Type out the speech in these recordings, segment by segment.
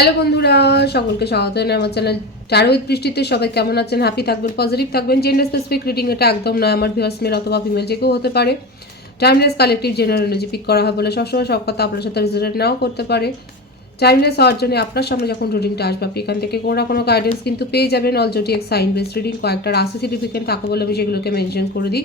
Hello বন্ধুরা, সকলকে স্বাগত আমার চ্যানেল চারোহিত বৃষ্টিতে সবাই কেমন আছেন? হ্যাপি থাকবেন পজিটিভ থাকবেন। জেন্ডার স্পেসিফিক রিডিং এটা একদম নয়, আমার ভিউয়ার্স মেল অথবা ফিমেল যে কেউ হতে পারে। টাইমলেস কালেকটিভ জেনারেলজি পিক করা হয় বলে সবসময় সব কথা আপনার সাথে রেজিডেন্ট নাও করতে পারে। টাইমলেস হওয়ার জন্য আপনার সামনে যখন রিডিংটা আসবে, আপনি এখান থেকে কোনো না কোনো গাইডেন্স কিন্তু পেয়ে যাবেন। অলরেডি এক সাইন বেস রিডিং কয়েকটা রাশি সিটিফিকেট থাকে বলে আমি সেগুলোকে মেনশন করে দিই।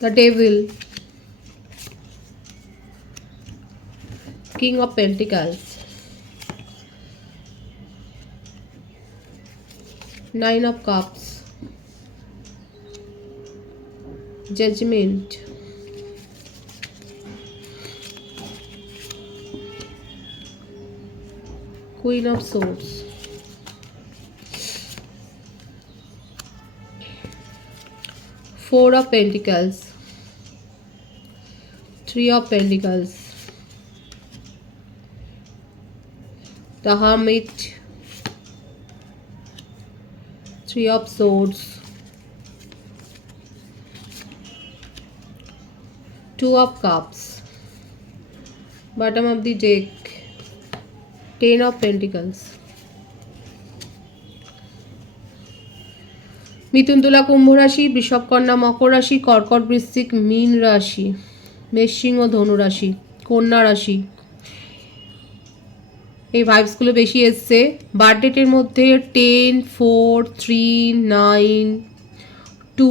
the devil. King of pentacles. Nine of cups. Judgment. Queen of swords. Four of pentacles Three of Pentacles, the Hermit, Three of Swords, Two of Cups, bottom of the deck, Ten of Pentacles. Mithun Tula Kumbha রাশি বৃষভ কন্যা মকর রাশি কর্কট বৃশ্চিক মীন রাশি মেষ ও ধনুরাশি, কন্যা রাশি। এই ভাইবসগুলো বেশি এসছে। বার্থডেটের মধ্যে ten four three nine two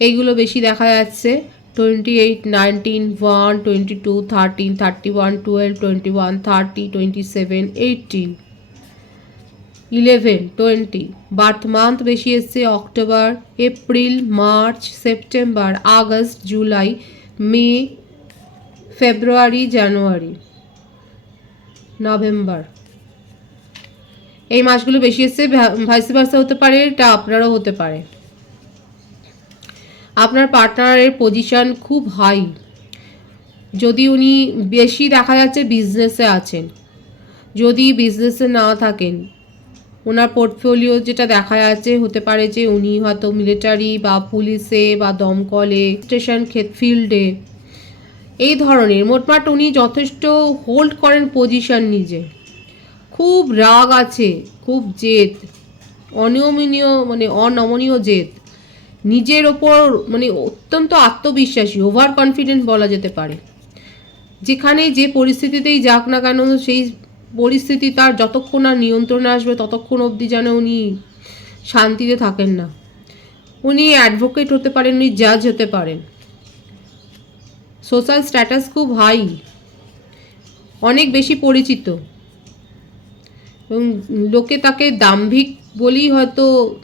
এইগুলো বেশি দেখা যাচ্ছে। Twenty eight nineteen one twenty two thirteen thirty one twelve twenty one thirty twenty seven eighteen eleven, twenty. Birth month বেশি এসছে October, April, March, September, August, July, May, February, January, November. এই মাসগুলো বেশি এসছে ভাইসি ভার্সা হতে পারে, এটা আপনারও হতে পারে। আপনার পার্টনারের পজিশন খুব হাই। যদি উনি বেশি দেখা যাচ্ছে, বিজনেসে আছেন। যদি বিজনেসে না থাকেন ওনার পোর্টফোলিও যেটা দেখা যাচ্ছে, হতে পারে যে উনি হয়তো মিলিটারি বা পুলিশে বা দমকলে স্টেশন ফিল্ডে এই ধরনের মোটমাট উনি যথেষ্ট হোল্ড করেন পজিশন নিজে। খুব রাগ আছে, খুব জেদ, অনিয়মনীয় মানে অনমনীয় জেদ। নিজের ওপর মানে অত্যন্ত আত্মবিশ্বাসী ওভার কনফিডেন্ট বলা যেতে পারে। যেখানে যে পরিস্থিতিতেই যাক না কেন, সেই পরিস্থিতি তার যতক্ষণ আর নিয়ন্ত্রণে আসবে ততক্ষণ অবধি যেন উনি শান্তিতে থাকেন না। উনি অ্যাডভোকেট হতে পারেন, উনি জাজ হতে পারেন। সোশ্যাল স্ট্যাটাস খুব হাই অনেক বেশি পরিচিত। এবং লোকে তাকে দাম্ভিক বলেই হয়তো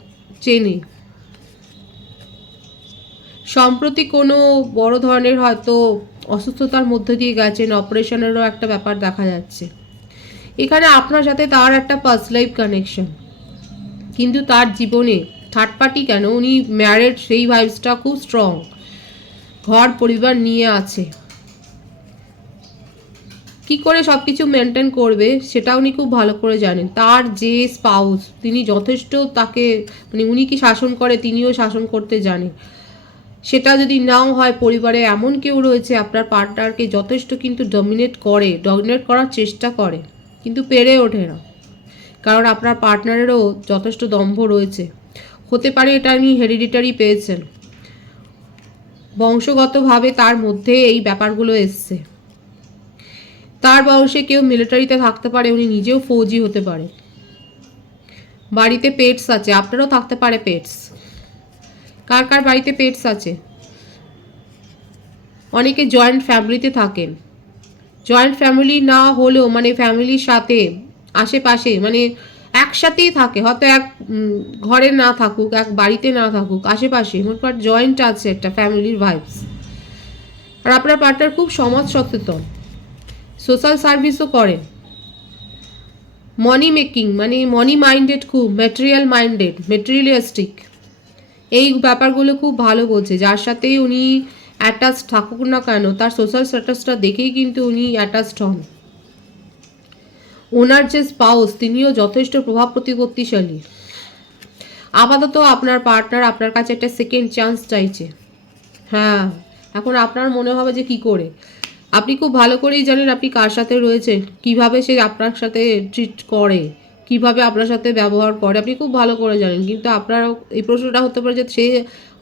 চেনে। সম্প্রতি কোনো বড় ধরনের হয়তো অসুস্থতার মধ্যে দিয়ে গেছেন অপারেশনেরও একটা ব্যাপার দেখা যাচ্ছে। এখানে আপনার সাথে তার একটা ফার্স্ট লাইফ কানেকশন কিন্তু তার জীবনে থার্ড পার্টি কেন? উনি ম্যারেড সেই ভাইবসটা খুব স্ট্রং ঘর, পরিবার নিয়ে আছে। কি করে সব কিছু মেনটেন করবে সেটা উনি খুব ভালো করে জানেন। তার যে স্পাউস তিনি যথেষ্ট তাকে মানে উনি কি শাসন করে, তিনিও শাসন করতে জানেন সেটা যদি নাও হয়, পরিবারে এমন কেউ রয়েছে, আপনার পার্টনারকে যথেষ্ট কিন্তু ডমিনেট করে ডমিনেট করার চেষ্টা করে। কিন্তু পেরে ওঠে না। কারণ আপনার পার্টনারেরও যথেষ্ট দম্ভ রয়েছে। হতে পারে এটা উনি হেরিডিটারি পেয়েছেন। বংশগতভাবে তার মধ্যে এই ব্যাপারগুলো এসছে। তার বয়সে কেউ মিলিটারিতে থাকতে পারে, উনি নিজেও ফৌজি হতে পারে। বাড়িতে পেটস আছে, আপনারও থাকতে পারে পেটস। কার কার বাড়িতে পেটস আছে? অনেকে জয়েন্ট ফ্যামিলিতে থাকেন। জয়েন্ট ফ্যামিলি না হলেও মানে ফ্যামিলির সাথে, আশেপাশে মানে একসাথেই থাকে। হয়তো এক ঘরে না থাকুক, এক বাড়িতে না থাকুক, আশেপাশে মোটমাট জয়েন্ট আছে একটা ফ্যামিলির ভাইবস আর আপনার পার্টনার খুব সমাজ সচেতন সোশ্যাল সার্ভিসও করেন মানি মেকিং মানে মানি মাইন্ডেড খুব ম্যাটেরিয়াল মাইন্ডেড মেটেরিয়ালিস্টিক এই ব্যাপারগুলো খুব ভালো বলছে। যার সাথে উনি অ্যাটাচ থাকুক না কেন, তার সোশ্যাল স্ট্যাটাসটা দেখেই কিন্তু উনি অ্যাটাচড হন। ওনার যে স্পাউস তিনিও যথেষ্ট প্রভাব প্রতিপত্তিশালী। আপাতত আপনার পার্টনার আপনার কাছে একটা সেকেন্ড চান্স চাইছে। হ্যাঁ এখন আপনার মনে হবে যে কি করে? আপনি খুব ভালো করেই জানেন আপনি কার সাথে রয়েছেন, কীভাবে সে আপনার সাথে ট্রিট করে। কীভাবে আপনার সাথে ব্যবহার করে, আপনি খুব ভালো করে জানেন। কিন্তু আপনার এই প্রশ্নটা হতে পারে যে সে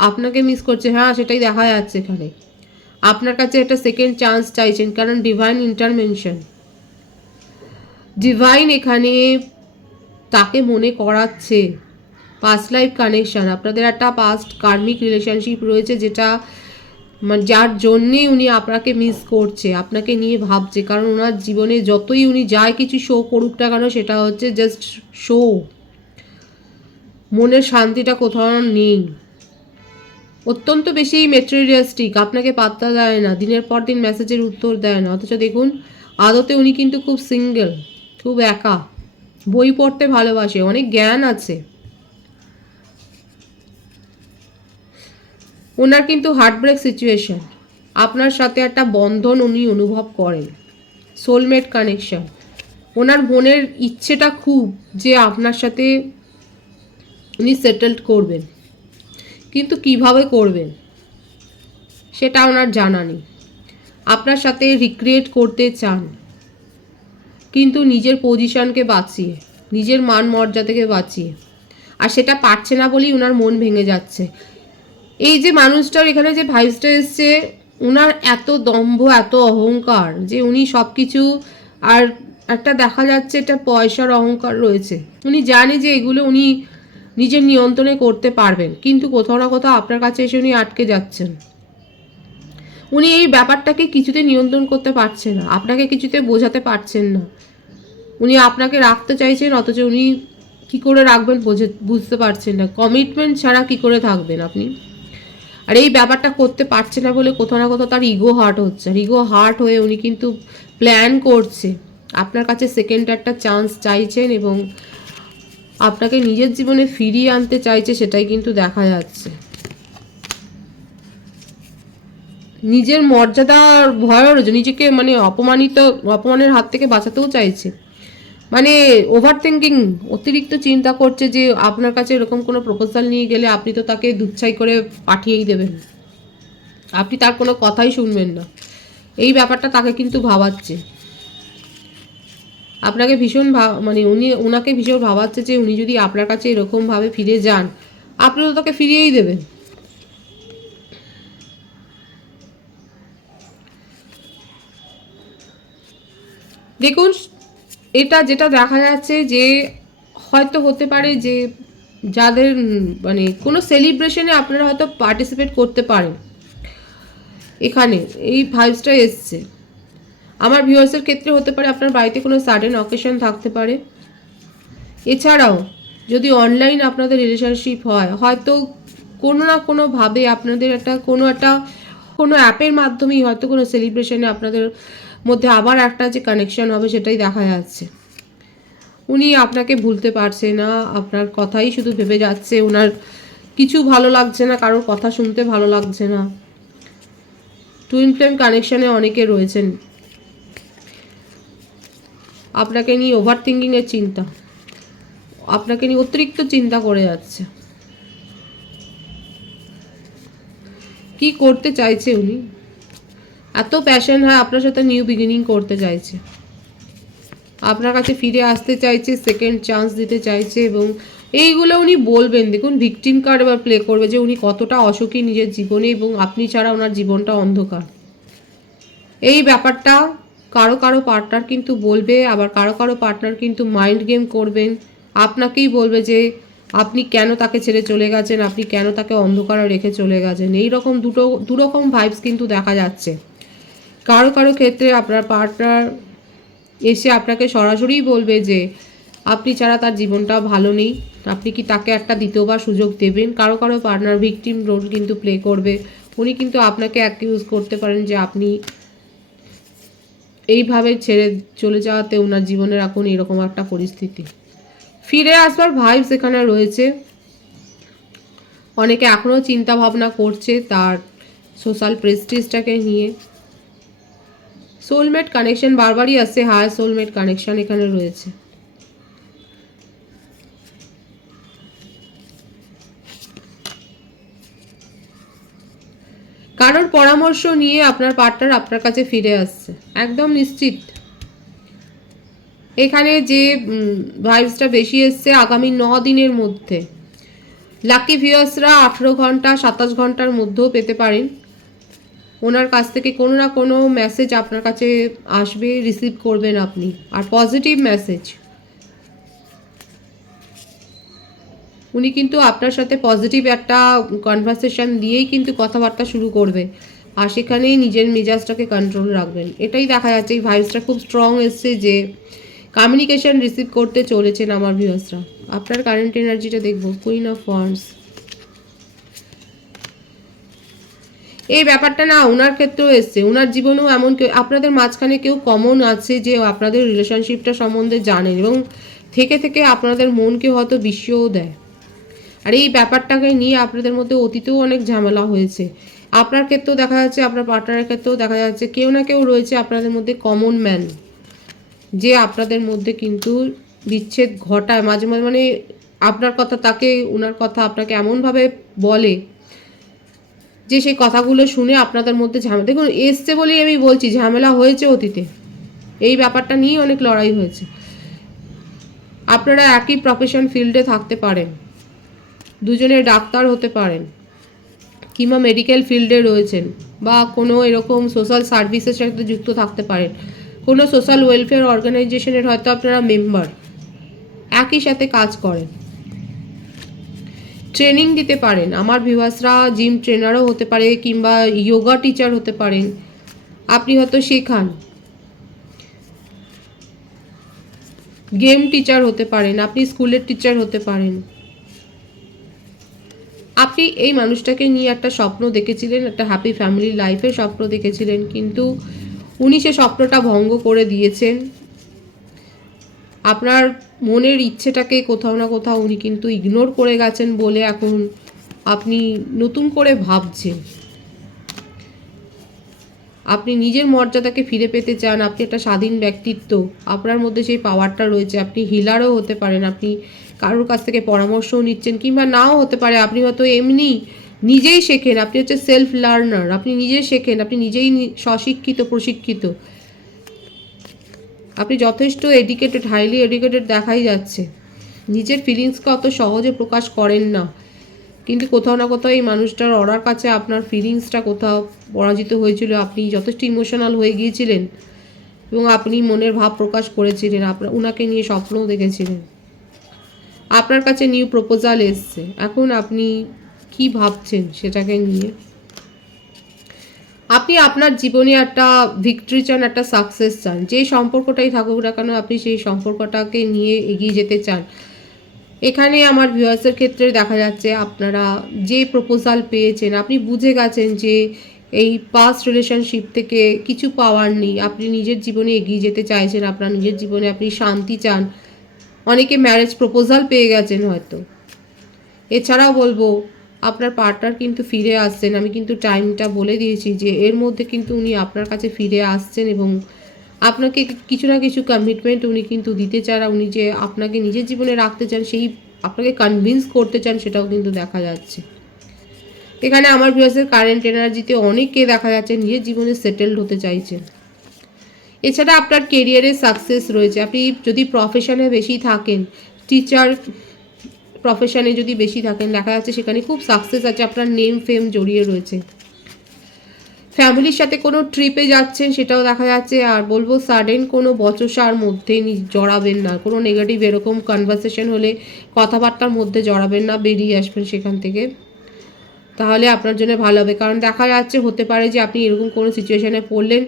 আপনাকে মিস করছে হ্যাঁ সেটাই দেখা যাচ্ছে এখানে। আপনার কাছে একটা সেকেন্ড চান্স চাইছেন, কারণ ডিভাইন ইন্টারমেনশন ডিভাইন এখানে তাকে মনে করাচ্ছে। পাস্ট লাইফ কানেকশান আপনাদের একটা পাস্ট কার্মিক রিলেশনশিপ রয়েছে যেটা যার জন্যে উনি আপনাকে মিস করছে, আপনাকে নিয়ে ভাবছে, কারণ ওনার জীবনে যতই উনি যায় কিছু শো করুক না কেন, সেটা হচ্ছে জাস্ট শো মনের শান্তিটা কোথাও নেই। অত্যন্ত বেশি মেটেরিয়ালিস্টিক আপনাকে পাত্তা দেয় না, দিনের পর দিন মেসেজের উত্তর দেয় না। অথচ দেখুন, আদতে উনি কিন্তু খুব সিঙ্গেল খুব একা, বই পড়তে ভালোবাসে, অনেক জ্ঞান আছে। ওনার কিন্তু হার্টব্রেক সিচুয়েশন আপনার সাথে একটা বন্ধন উনি অনুভব করেন। সোলমেট কানেকশন ওনার বোনের ইচ্ছেটা খুব যে আপনার সাথে উনি সেটেলড করবেন। কিন্তু কীভাবে করবেন? সেটা ওনার জানা নেই। আপনার সাথে রিক্রিয়েট করতে চান। কিন্তু নিজের পজিশনকে বাঁচিয়ে, নিজের মান মর্যাদাকে বাঁচিয়ে। আর সেটা পারছে না বলেই ওনার মন ভেঙে যাচ্ছে। এই যে মানুষটার এখানে যে ভাইসটা এসছে ওনার এত দম্ভ, এত অহংকার যে উনি সব কিছু আর একটা দেখা যাচ্ছে একটা পয়সার অহংকার রয়েছে। উনি জানে যে এগুলো উনি নিজের নিয়ন্ত্রণে করতে পারবেন, কিন্তু কোথাও না কোথাও আপনার কাছে এসে উনি আটকে যাচ্ছেন। উনি এই ব্যাপারটাকে কিছুতে নিয়ন্ত্রণ করতে পারছেন না, আপনাকে কিছুতে বোঝাতে পারছেন না। উনি আপনাকে রাখতে চাইছেন, অথচ উনি কি করে রাখবেন বোঝে বুঝতে পারছেন না। কমিটমেন্ট ছাড়া কি করে থাকবেন আপনি? আর এই ব্যাপারটা করতে পারছে না বলে কোথাও না কোথাও তার ইগো হার্ট হচ্ছে। আর ইগো হার্ট হয়ে উনি কিন্তু প্ল্যান করছে। আপনার কাছে সেকেন্ড একটা চান্স চাইছেন এবং আপনাকে নিজের জীবনে ফিরিয়ে আনতে চাইছে সেটাই কিন্তু দেখা যাচ্ছে। নিজের মর্যাদার ভয় রয়েছে। নিজেকে মানে অপমানিত, অপমানের হাত থেকে বাঁচাতেও চাইছে। মানে ওভার থিঙ্কিং অতিরিক্ত চিন্তা করছে যে আপনার কাছে এরকম কোনো প্রপোজাল নিয়ে গেলে আপনি তো তাকে দুচ্ছাই করে পাঠিয়েই দেবেন। আপনি তার কোনো কথাই শুনবেন না। এই ব্যাপারটা তাকে কিন্তু ভাবাচ্ছে। আপনাকে ভীষণ মানে উনি ওনাকে ভীষণ ভাবাচ্ছে যে উনি যদি আপনার কাছে এরকমভাবে ফিরে যান, আপনি তো তাকে ফিরিয়েই দেবেন। দেখুন এটা যেটা দেখা যাচ্ছে যে হয়তো হতে পারে যে যাদের মানে কোনো সেলিব্রেশনে আপনারা হয়তো পার্টিসিপেট করতে পারেন। এখানে এই ভাইবসটা এসছে। আমার ভিউয়ার্সের ক্ষেত্রে হতে পারে আপনার বাড়িতে কোনো সাডেন অকেশন থাকতে পারে। এছাড়াও যদি অনলাইন আপনাদের রিলেশনশিপ হয়, হয়তো কোনো না কোনোভাবে আপনাদের একটা কোনো একটা কোনো অ্যাপের মাধ্যমেই হয়তো কোনো সেলিব্রেশনে আপনাদের মধ্যে আবার একটা যে কানেকশন হবে সেটাই দেখা যাচ্ছে। উনি আপনাকে ভুলতে পারছে না, আপনার কথাই শুধু ভেবে যাচ্ছে ওনার কিছু ভালো লাগছে না, কারোর কথা শুনতে ভালো লাগছে না। টুইন ফ্লেম কানেকশনে অনেকে রয়েছেন। আপনাকে নিয়ে ওভার থিঙ্কিংয়ের চিন্তা। আপনাকে নিয়ে অতিরিক্ত চিন্তা করে যাচ্ছে। কি করতে চাইছে উনি? এত প্যাশন হয় আপনার সাথে নিউ বিগিনিং করতে চাইছে। আপনার কাছে ফিরে আসতে চাইছে সেকেন্ড চান্স দিতে চাইছে এবং এইগুলো উনি বলবেন। দেখুন ভিকটিম কার্ড এবার প্লে করবে যে উনি কতটা অসুখী নিজের জীবনে এবং আপনি ছাড়া ওনার জীবনটা অন্ধকার। এই ব্যাপারটা কারও কারও পার্টনার কিন্তু বলবে, আবার কারও কারও পার্টনার কিন্তু মাইন্ড গেম করবেন। আপনাকেই বলবে যে আপনি কেন তাকে ছেড়ে চলে গেছেন, আপনি কেন তাকে অন্ধকারে রেখে চলে গেছেন। এই রকম দুটো, দুরকম ভাইবস কিন্তু দেখা যাচ্ছে। কারও কারও ক্ষেত্রে আপনার পার্টনার এসে আপনাকে সরাসরিই বলবে যে, আপনি ছাড়া তার জীবনটা ভালো নেই। আপনি কি তাকে একটা দ্বিতীয়বার সুযোগ দেবেন? কারও কারও পার্টনার ভিকটিম রোল কিন্তু প্লে করবে। উনি কিন্তু আপনাকে অ্যাকিউজ করতে পারেন যে, আপনি এইভাবে ছেড়ে চলে যাওয়াতে ওনার জীবনের এখন এরকম একটা পরিস্থিতি। ফিরে আসবার ভাইবস এখানে রয়েছে। অনেকে এখনও চিন্তা ভাবনা করছে তার সোশ্যাল প্রেস্টিজটাকে নিয়ে। সোলমেট কানেকশন বারবারই আসছে হায়ার সোলমেট কানেকশন এখানে রয়েছে। কারোর পরামর্শ নিয়ে আপনার পার্টনার আপনার কাছে ফিরে আসছে। একদম নিশ্চিত। এখানে যে ভাইবসটা বেশি এসছে আগামী ন দিনের মধ্যে। লাকি ভিউয়ার্সরা আঠেরো ঘণ্টা, সাতাশ ঘণ্টার মধ্যেও পেতে পারেন। ওনার কাছ থেকে কোনো না কোনো মেসেজ আপনার কাছে আসবে রিসিভ করবেন আপনি। আর পজিটিভ মেসেজ উনি কিন্তু আপনার সাথে পজিটিভ একটা কনভারসেশন দিয়েই কিন্তু কথাবার্তা শুরু করবে। আর সেখানেই নিজের মেজাজটাকে কন্ট্রোল রাখবেন। এটাই দেখা যাচ্ছে, এই ভাইবসটা খুব স্ট্রং এসছে যে কমিউনিকেশন রিসিভ করতে চলেছেন আমার ভিউয়ার্সরা আপনার কারেন্ট এনার্জিটা দেখব। কুইন অফ ওয়ান্স এই ব্যাপারটা না ওনার ক্ষেত্রেও এসছে। ওনার জীবনেও এমন কেউ আপনাদের মাঝখানে কেউ কমন আছে যে আপনাদের রিলেশনশিপটা সম্বন্ধে জানেন এবং থেকে থেকে আপনাদের মনকে হয়তো বিশ্বও দেয়। আর এই ব্যাপারটাকে নিয়ে আপনাদের মধ্যে অতীতেও অনেক ঝামেলা হয়েছে। আপনার ক্ষেত্রেও দেখা যাচ্ছে, আপনার পার্টনারের ক্ষেত্রেও দেখা যাচ্ছে, কেউ না কেউ রয়েছে আপনাদের মধ্যে কমন ম্যান যে আপনাদের মধ্যে কিন্তু বিচ্ছেদ ঘটায়। মাঝে মাঝে মানে আপনার কথা, তাকে ওনার কথা আপনাকে এমনভাবে বলে যে সেই কথাগুলো শুনে আপনাদের মধ্যে ঝামেলা। দেখুন, এসছে বলেই আমি বলছি, ঝামেলা হয়েছে অতীতে। এই ব্যাপারটা নিয়েই অনেক লড়াই হয়েছে। আপনারা একই প্রফেশন ফিল্ডে থাকতে পারেন। দুজনে ডাক্তার হতে পারেন, কিংবা মেডিকেল ফিল্ডে রয়েছেন, বা কোনো এরকম সোশ্যাল সার্ভিসের সাথে যুক্ত থাকতে পারেন। কোনো সোশ্যাল ওয়েলফেয়ার অর্গানাইজেশনের হয়তো আপনারা মেম্বার একই সাথে কাজ করেন। ট্রেনিং দিতে পারেন। আমার ভিভাসরা জিম ট্রেনারও হতে পারে কিংবা যোগা টিচার হতে পারেন। আপনি হয়তো শেখান। গেম টিচার হতে পারেন। আপনি স্কুলের টিচার হতে পারেন। আপনি এই মানুষটাকে নিয়ে একটা স্বপ্ন দেখেছিলেন, একটা হ্যাপি ফ্যামিলি লাইফের স্বপ্ন দেখেছিলেন, কিন্তু উনি সে স্বপ্নটা ভঙ্গ করে দিয়েছেন। আপনার মনের ইচ্ছেটাকে কোথাও না কোথাও উনি কিন্তু ইগনোর করে গেছেন বলে এখন আপনি নতুন করে ভাবছেন। আপনি নিজের মর্যাদাকে ফিরে পেতে চান, আপনি একটা স্বাধীন ব্যক্তিত্ব, আপনার মধ্যে সেই পাওয়ারটা রয়েছে, আপনি হিলারও হতে পারেন, আপনি কারোর কাছ থেকে পরামর্শও নিচ্ছেন কিংবা নাও হতে পারে, আপনি হয়তো এমনি নিজেই শেখেন, আপনি হচ্ছে সেলফ লার্নার আপনি নিজে শেখেন, আপনি নিজেই স্বশিক্ষিত, প্রশিক্ষিত। আপনি যথেষ্ট এডুকেটেড হাইলি এডুকেটেড দেখাই যাচ্ছে। নিজের ফিলিংসকে অত সহজে প্রকাশ করেন না। কিন্তু কোথাও না কোথাও এই মানুষটার অর্ডার কাছে আপনার ফিলিংসটা কোথাও পরাজিত হয়েছিল। আপনি যথেষ্ট ইমোশনাল হয়ে গিয়েছিলেন এবং আপনি মনের ভাব প্রকাশ করেছিলেন। আপনার ওনাকে নিয়ে স্বপ্নও দেখেছিলেন। আপনার কাছে নিউ প্রপোজাল এসছে। এখন আপনি কি ভাবছেন সেটাকে নিয়ে? আপনি আপনার জীবনে একটা ভিক্টরি চান, একটা সাকসেস চান। যে সম্পর্কটাই থাকুক না কেন, আপনি সেই সম্পর্কটাকে নিয়ে এগিয়ে যেতে চান। এখানে আমার ভিউয়ার্সের ক্ষেত্রে দেখা যাচ্ছে আপনারা যে প্রপোজাল পেয়েছেন, আপনি বুঝে গেছেন যে এই পাস্ট রিলেশনশিপ থেকে কিছু পাওয়ার নেই। আপনি নিজের জীবনে এগিয়ে যেতে চাইছেন, আপনার নিজের জীবনে আপনি শান্তি চান। অনেকে ম্যারেজ প্রপোজাল পেয়ে গেছেন হয়তো। এছাড়াও বলব আপনার পার্টনার কিন্তু ফিরে আসছেন। আমি কিন্তু টাইমটা বলে দিয়েছি যে, এর মধ্যে কিন্তু উনি আপনার কাছে ফিরে আসছেন এবং আপনাকে কিছু না কিছু কমিটমেন্ট উনি কিন্তু দিতে চান। উনি যে আপনাকে নিজের জীবনে রাখতে চান, সেই আপনাকে কনভিন্স করতে চান, সেটাও কিন্তু দেখা যাচ্ছে। এখানে আমার ভিউয়ার্সের কারেন্ট এনার্জিতে অনেককে দেখা যাচ্ছে, নিজের জীবনে সেটেলড হতে চাইছেন। এছাড়া আপনার কেরিয়ারে সাকসেস রয়েছে। আপনি যদি প্রফেশনে বেশি থাকেন টিচার প্রফেশনে যদি বেশি থাকেন, দেখা যাচ্ছে সেখানে খুব সাকসেস আছে, আপনার নেম ফেম জড়িয়ে রয়েছে। ফ্যামিলির সাথে কোনো ট্রিপে যাচ্ছেন, সেটাও দেখা যাচ্ছে, আর বলব সাডেন কোনো বচসার মধ্যে জড়াবেন না। কোনো নেগেটিভ এরকম কনভারসেশন হলে, কথাবার্তার মধ্যে জড়াবেন না, বেরিয়ে আসবেন সেখান থেকে। তাহলে আপনার জন্য ভালো হবে। কারণ দেখা যাচ্ছে, হতে পারে যে আপনি এরকম কোনো সিচুয়েশানে পড়লেন,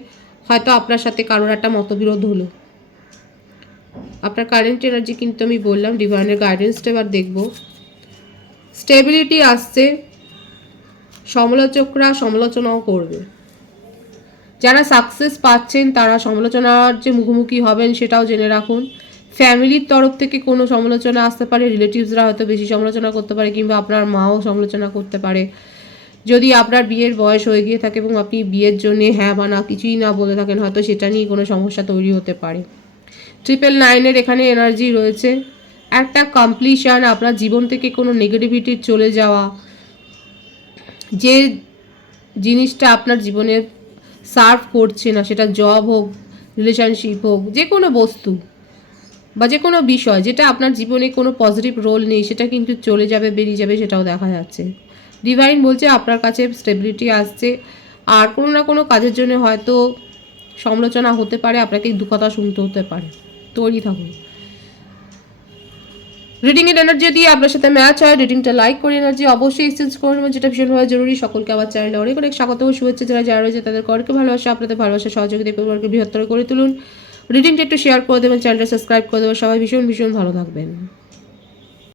হয়তো আপনার সাথে কারোর একটা মতবিরোধ হলো। আপনার কারেন্ট এনার্জি কিন্তু আমি বললাম ডিভাইনের গাইডেন্সটা এবার দেখব। স্টেবিলিটি আসছে, সমালোচকরা সমালোচনাও করবে। যারা সাকসেস পাচ্ছেন, তারা সমালোচনার যে মুখোমুখি হবেন সেটাও জেনে রাখুন। ফ্যামিলির তরফ থেকে কোনো সমালোচনা আসতে পারে রিলেটিভসরা হয়তো বেশি সমালোচনা করতে পারে, কিংবা আপনার মাও সমালোচনা করতে পারে। যদি আপনার বিয়ের বয়স হয়ে গিয়ে থাকে এবং আপনি বিয়ের জন্য হ্যাঁ বা না কিছুই না বলে থাকেন, হয়তো সেটা নিয়ে কোনো সমস্যা তৈরি হতে পারে। ট্রিপল নাইনের এখানে এনার্জি রয়েছে। একটা কমপ্লিশন আপনার জীবন থেকে কোনো নেগেটিভিটি চলে যাওয়া। যে জিনিসটা আপনার জীবনে সার্ভ করছে না, সেটা জব হোক রিলেশনশিপ হোক, যে কোনো বস্তু বা যে কোনো বিষয়, যেটা আপনার জীবনে কোনো পজিটিভ রোল নেই, সেটা কিন্তু চলে যাবে, বেরিয়ে যাবে, সেটাও দেখা যাচ্ছে। ডিভাইন বলছে আপনার কাছে স্টেবিলিটি আসছে। আর কোনো না কোনো কাজের জন্য হয়তো সমালোচনা হতে পারে, আপনাকে দু কথা শুনতে হতে পারে। তৈরি থাকুন। রিডিং এর এনার্জি যদি আপনার সাথে ম্যাচ হয়। রিডিংটা লাইক করে এনার্জি অবশ্যই এক্সচেঞ্জ করুন যেটা ভীষণভাবে জরুরি, সকলকে আবার চ্যানেলে অনেক অনেক স্বাগত ও শুভেচ্ছা যারা যারা রয়েছে তাদের করকে ভালোবাসা, আপনাদের ভালোবাসা সহযোগিতা পরিবারকে বৃহত্তর করে তুলুন। রিডিংটা একটু শেয়ার করে দেবেন চ্যানেলটা সাবস্ক্রাইব করে দেবেন। সবাই ভীষণ ভীষণ ভালো থাকবেন।